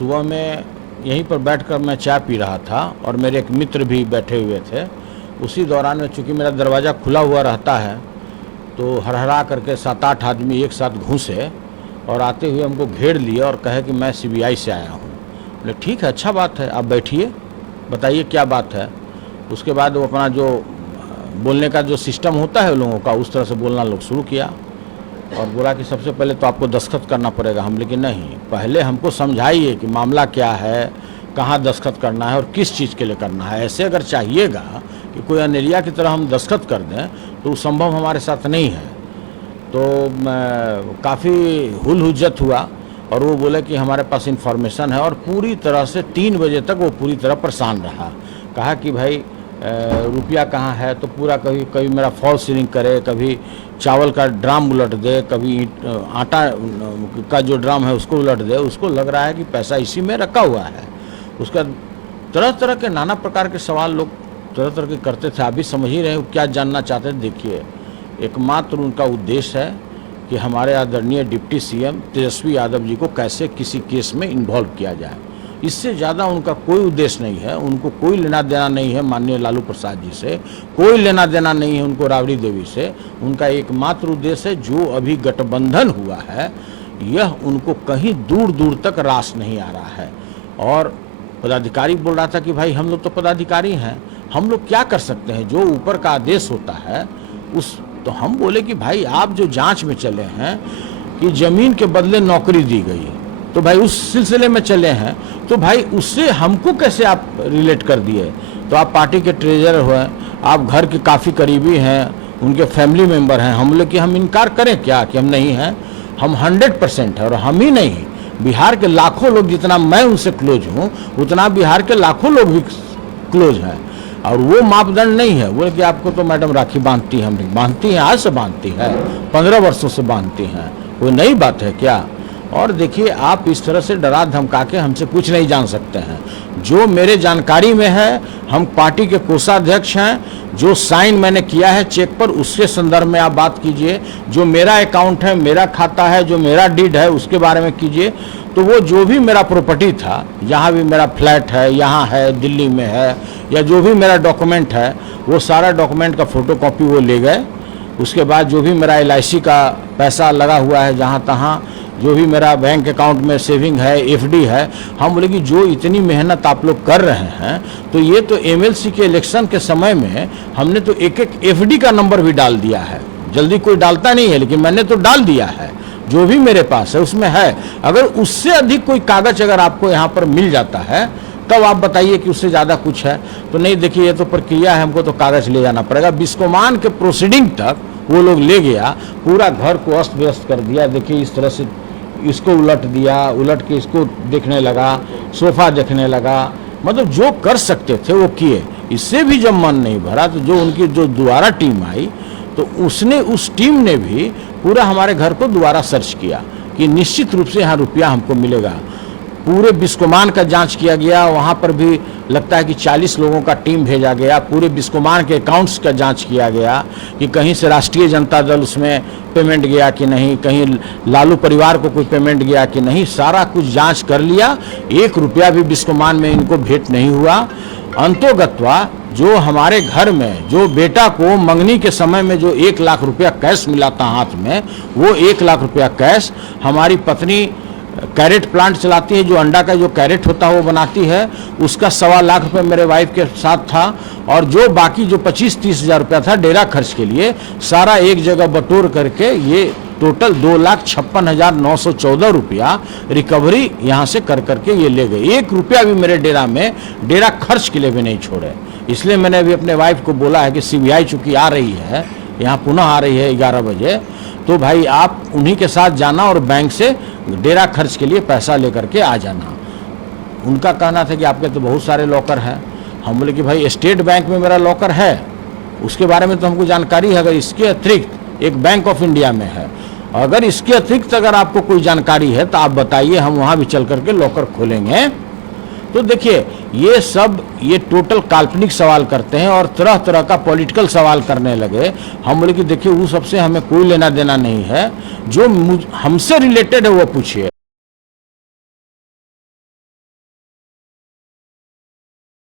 सुबह में यहीं पर बैठकर मैं चाय पी रहा था और मेरे एक मित्र भी बैठे हुए थे। उसी दौरान में चूँकि मेरा दरवाज़ा खुला हुआ रहता है तो हरहरा करके 7-8 आदमी एक साथ घुसे और आते हुए हमको घेर लिए और कहे कि मैं सीबीआई से आया हूँ। बोले ठीक है, अच्छा बात है, आप बैठिए, बताइए क्या बात है। उसके बाद वो अपना जो बोलने का जो सिस्टम होता है लोगों का, उस तरह से बोलना लोग शुरू किया और बोला कि सबसे पहले तो आपको दस्तखत करना पड़ेगा। हम लेकिन नहीं, पहले हमको समझाइए कि मामला क्या है, कहाँ दस्तखत करना है और किस चीज़ के लिए करना है। ऐसे अगर चाहिएगा कि कोई अनेरिया की तरह हम दस्तखत कर दें तो संभव हमारे साथ नहीं है। तो काफ़ी हुल-हुज्जत हुआ और वो बोले कि हमारे पास इन्फॉर्मेशन है और पूरी तरह से 3 बजे तक वो पूरी तरह परेशान रहा। कहा कि भाई रुपया कहाँ है, तो पूरा कभी कभी मेरा फॉल सीलिंग करे, कभी चावल का ड्राम उलट दे, कभी आटा का जो ड्राम है उसको उलट दे। उसको लग रहा है कि पैसा इसी में रखा हुआ है। उसका तरह तरह के नाना प्रकार के सवाल लोग तरह तरह के करते थे। आप भी समझ ही रहे हो क्या जानना चाहते हैं। देखिए, एकमात्र उनका उद्देश्य है कि हमारे आदरणीय डिप्टी सीएम तेजस्वी यादव जी को कैसे किसी केस में इन्वॉल्व किया जाए। इससे ज़्यादा उनका कोई उद्देश्य नहीं है। उनको कोई लेना देना नहीं है माननीय लालू प्रसाद जी से, कोई लेना देना नहीं है उनको राबड़ी देवी से। उनका एकमात्र उद्देश्य है जो अभी गठबंधन हुआ है यह उनको कहीं दूर दूर तक रास नहीं आ रहा है। और पदाधिकारी बोल रहा था कि भाई हम लोग तो पदाधिकारी हैं, हम लोग क्या कर सकते हैं, जो ऊपर का आदेश होता है उस। तो हम बोले कि भाई आप जो जांच में चले हैं कि जमीन के बदले नौकरी दी गई, तो भाई उस सिलसिले में चले हैं, तो भाई उससे हमको कैसे आप रिलेट कर दिए। तो आप पार्टी के ट्रेजरर हुए, आप घर के काफ़ी करीबी हैं, उनके फैमिली मेंबर हैं। हम बोले कि हम इनकार करें क्या कि हम नहीं हैं। हम 100% है और हम ही नहीं, बिहार के लाखों लोग, जितना मैं उनसे क्लोज हूँ उतना बिहार के लाखों लोग भी क्लोज हैं। और वो मापदंड नहीं है। बोले कि आपको तो मैडम राखी बांधती हैं। हम बांधती हैं, आज से बांधती है, 15 वर्षों से बांधती हैं, कोई नई बात है क्या। और देखिए, आप इस तरह से डरा धमका के हमसे कुछ नहीं जान सकते हैं। जो मेरे जानकारी में है, हम पार्टी के कोषाध्यक्ष हैं, जो साइन मैंने किया है चेक पर उसके संदर्भ में आप बात कीजिए। जो मेरा अकाउंट है, मेरा खाता है, जो मेरा डीड है उसके बारे में कीजिए। तो वो जो भी मेरा प्रॉपर्टी था, जहाँ भी मेरा फ्लैट है, यहाँ है, दिल्ली में है, या जो भी मेरा डॉक्यूमेंट है, वो सारा डॉक्यूमेंट का फोटोकॉपी वो ले गए। उसके बाद जो भी मेरा LIC का पैसा लगा हुआ है जहाँ तहाँ, जो भी मेरा बैंक अकाउंट में सेविंग है, FD है, हम बोले कि जो इतनी मेहनत आप लोग कर रहे हैं, तो ये तो MLC के इलेक्शन के समय में हमने तो एक एक FD का नंबर भी डाल दिया है। जल्दी कोई डालता नहीं है, लेकिन मैंने तो डाल दिया है। जो भी मेरे पास है उसमें है। अगर उससे अधिक कोई कागज अगर आपको यहाँ पर मिल जाता है तब आप बताइए कि उससे ज़्यादा कुछ है। तो नहीं, देखिए ये तो प्रक्रिया है, हमको तो कागज ले जाना पड़ेगा। बिस्कोमान के प्रोसीडिंग तक वो लोग ले गया, पूरा घर को अस्त व्यस्त कर दिया। देखिए इस तरह से इसको उलट दिया, उलट के इसको देखने लगा, सोफा देखने लगा, मतलब जो कर सकते थे वो किए। इससे भी जब मन नहीं भरा तो जो उनकी जो दोबारा टीम आई तो उस टीम ने भी पूरा हमारे घर को दोबारा सर्च किया कि निश्चित रूप से यहाँ रुपया हमको मिलेगा। पूरे बिस्कोमान का जांच किया गया, वहाँ पर भी लगता है कि 40 लोगों का टीम भेजा गया। पूरे बिस्कोमान के अकाउंट्स का जांच किया गया कि कहीं से राष्ट्रीय जनता दल उसमें पेमेंट गया कि नहीं, कहीं लालू परिवार को कोई पेमेंट गया कि नहीं। सारा कुछ जांच कर लिया, 1 रुपया भी बिस्कोमान में इनको भेंट नहीं हुआ। अंतोगत्वा जो हमारे घर में जो बेटा को मंगनी के समय में जो 1 लाख रुपया कैश मिला था हाथ में, वो 1 लाख रुपया कैश हमारी पत्नी कैरेट प्लांट चलाती है, जो अंडा का जो कैरेट होता है वो बनाती है, उसका 1.25 लाख रुपये मेरे वाइफ के साथ था। और जो बाकी जो 25-30 हज़ार रुपया था डेरा खर्च के लिए, सारा एक जगह बटोर करके ये टोटल 2,56,914 रुपया रिकवरी यहाँ से कर करके ये ले गए। 1 रुपया भी मेरे डेरा में डेरा खर्च के लिए भी नहीं छोड़े। इसलिए मैंने अभी अपने वाइफ को बोला है कि CBI चूँकि आ रही है, यहाँ पुनः आ रही है 11 बजे, तो भाई आप उन्हीं के साथ जाना और बैंक से डेरा खर्च के लिए पैसा लेकर के आ जाना। उनका कहना था कि आपके तो बहुत सारे लॉकर हैं। हम बोले कि भाई स्टेट बैंक में मेरा लॉकर है, उसके बारे में तो हमको जानकारी है। अगर इसके अतिरिक्त एक बैंक ऑफ इंडिया में है, अगर इसके अतिरिक्त अगर आपको कोई जानकारी है तो आप बताइए, हम वहाँ भी चल करके लॉकर खोलेंगे। तो देखिए ये टोटल काल्पनिक सवाल करते हैं और तरह तरह का पॉलिटिकल सवाल करने लगे। हम बोले कि देखिए वो सबसे हमें कोई लेना देना नहीं है, जो हमसे रिलेटेड है वो पूछिए।